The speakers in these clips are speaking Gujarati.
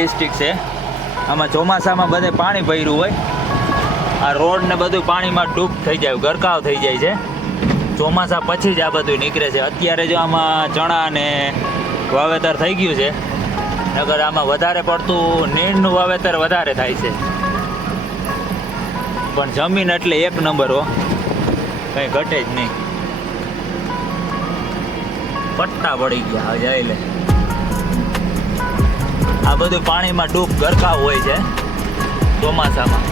ડિસ્ટ્રિક્ટ છે. આમાં ચોમાસામાં બધે પાણી ભર્યું હોય. આ રોડ ને બધું પાણીમાં ડૂબ થઈ જાય, ગરકાવ થઈ જાય છે. ચોમાસા પછી જ આ બધું નીકળે છે. અત્યારે જો આમાં ચણા ને વાવેતર થઈ ગયું છે નગર આમાં વધારે પડતું નીણનું વાવેતર વધારે થાય છે. પણ જમીન એટલે એક નંબર હો. કંઈ ઘટે જ નહીં. પટ્ટા પડી ગયા જાય લે. આ બધું પાણીમાં ડૂબ ગરખા હોય છે. ચોમાસામાં.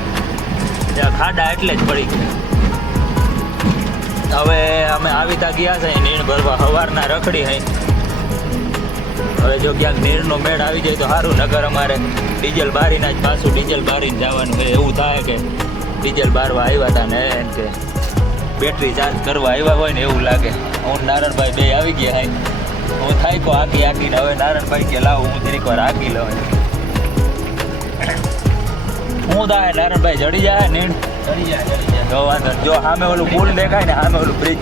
ત્યાં ખાડા એટલે જ પડી ગયા. હવે અમે આવીતા ગયા છે, નીણ ભરવા. સવારના રખડી હઈ હવે જો ક્યાંક નીરનો મેળ આવી જાય તો સારું નગર અમારે ડીઝલ બારીને જ પાછું ડીઝલ બારીને જવાનું હોય એવું થાય કે ડીઝલ બારવા આવ્યા હતા ને એમ કે બેટરી ચાર્જ કરવા આવ્યા હોય ને એવું લાગે. હું નારણભાઈ બે આવી ગયા હાઈ હું થાય કો આકી આકી હવે નારણભાઈ કે લાવ હું જરીક વાર આકી લઉં. હું દાહે નારણભાઈ જડી જાય નીણ જડી જાય જડી જાય. જો વાંધો જો સામે ઓલું પુલ દેખાય ને સામે ઓલું બ્રિજ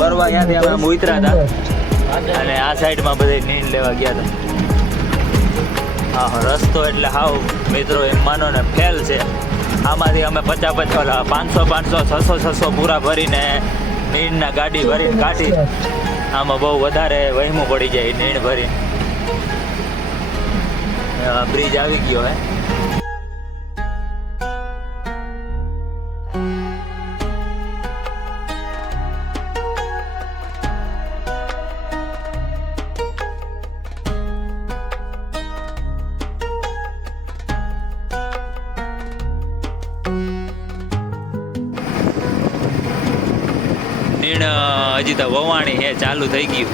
ફરવા ત્યાંથી અમે આમ હતા. અને આ સાઈડમાં બધે નીણ લેવા ગયા હતા. હા રસ્તો એટલે હાવ મિત્રો એમ માનો ને ફેલ છે. આમાંથી અમે પચાસ પચાસ પાંચસો પાંચસો છસો છસો પૂરા ભરીને નીણના ગાડી ભરીને કાઢી. આમાં બહુ વધારે વહેમું પડી જાય નીણ ભરીને બ્રિજ આવી ગયો હે. હજી તો વવાણી હે, ચાલુ થઈ ગયું.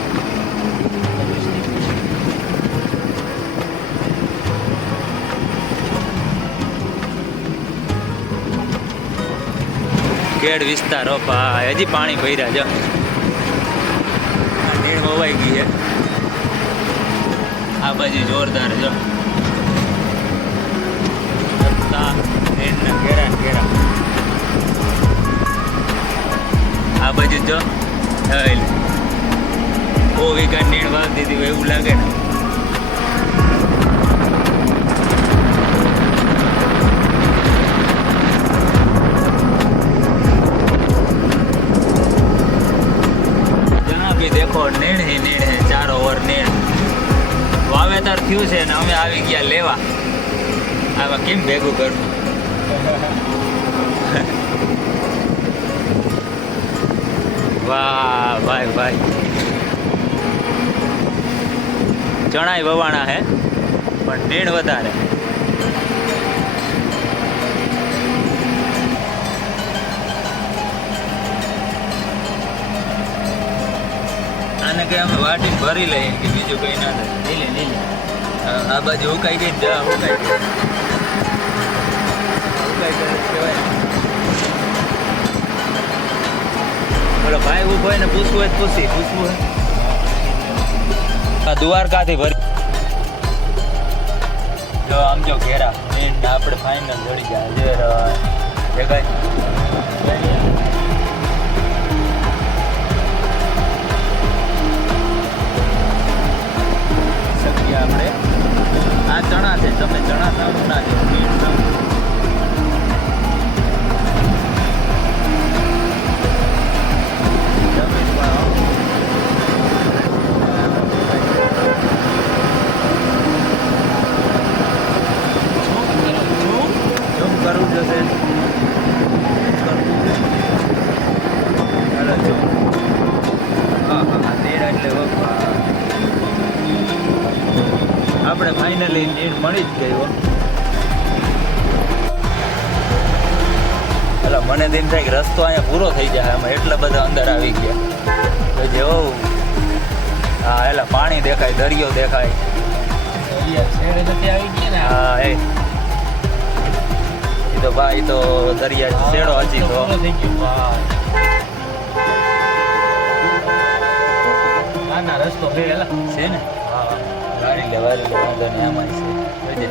કેડ વિસ્તાર ઓપા હજી પાણી ભર્યા, જો. નીણ વવાઈ ગઈ હે. આ બાજુ જોરદાર, જો. ઘેરા ઘેરા આ બાજુ, જો. થયેલ બહુ વીઘા નીણ દીધી હોય એવું લાગે ને. દેખો નેણ હે નીણ હે ચારો ઓર નીણ. વાવેતર થયું છે ને અમે આવી ગયા લેવા. આમાં કેમ ભેગું કરવું? વાહ, ભાઈ ભાઈ. ચણાય વવાણા હે, પણ નીણ વધારે. આને કઈ અમે વાટી ભરી લઈએ કે બીજું કઈ ના થાય. લીલે લીલે. આ બાજુ ઉકાઈ ગઈ જા ઉકાઈ ગઈ. બોલો, ભાઈ, ઊભો હોય ને, પૂછવું હોય પૂછી, પૂછવું હોય. દ્વારકાથી ભરી જો, આમ જો ઘેરા. આપણે ફાઇનલ જડી ગયા. જે. જગાય ફાઇનલી નીડ મળી જ ગયો એટલે મને દિન થાય કે રસ્તો અહીંયા પૂરો થઈ જાય અમે એટલા બધા અંદર આવી ગયા. તો જેવો હા એટલે પાણી દેખાય દરિયો દેખાય. તો હા એ. ભાઈ તો દરિયા છેડો હજી તો. ના રસ્તો છે ને? વારી લે વારી લે વાંધો છે.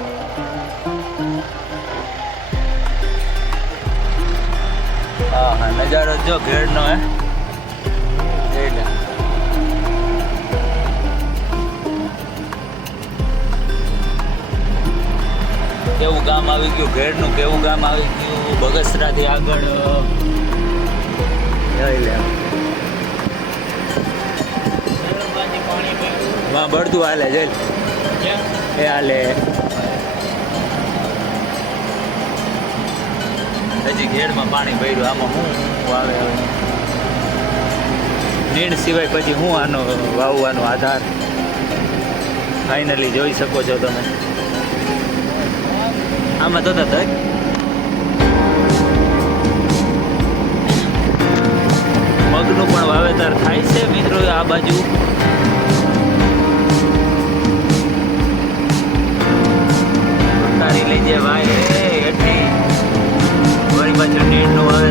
હા હા, નજારો જો ઘેડનો હે. જોઈ લે. કેવું ગામ આવી ગયું? ઘેડનું કેવું ગામ આવી ગયું? બગસરાથી આગળ માં બળતું હાલે છે એ હાલે. હજી ઘેડમાં પાણી ભર્યું આમાં હું આવે નીણ સિવાય પછી હું આનો વાવવાનો આધાર? ફાઇનલી જોઈ શકો છો તમે. આમાં તો તક મગનું પણ વાવેતર થાય છે મિત્રો આ બાજુ. લીધે ભાઈ હેઠી વળી પાછું નેટનું આવે.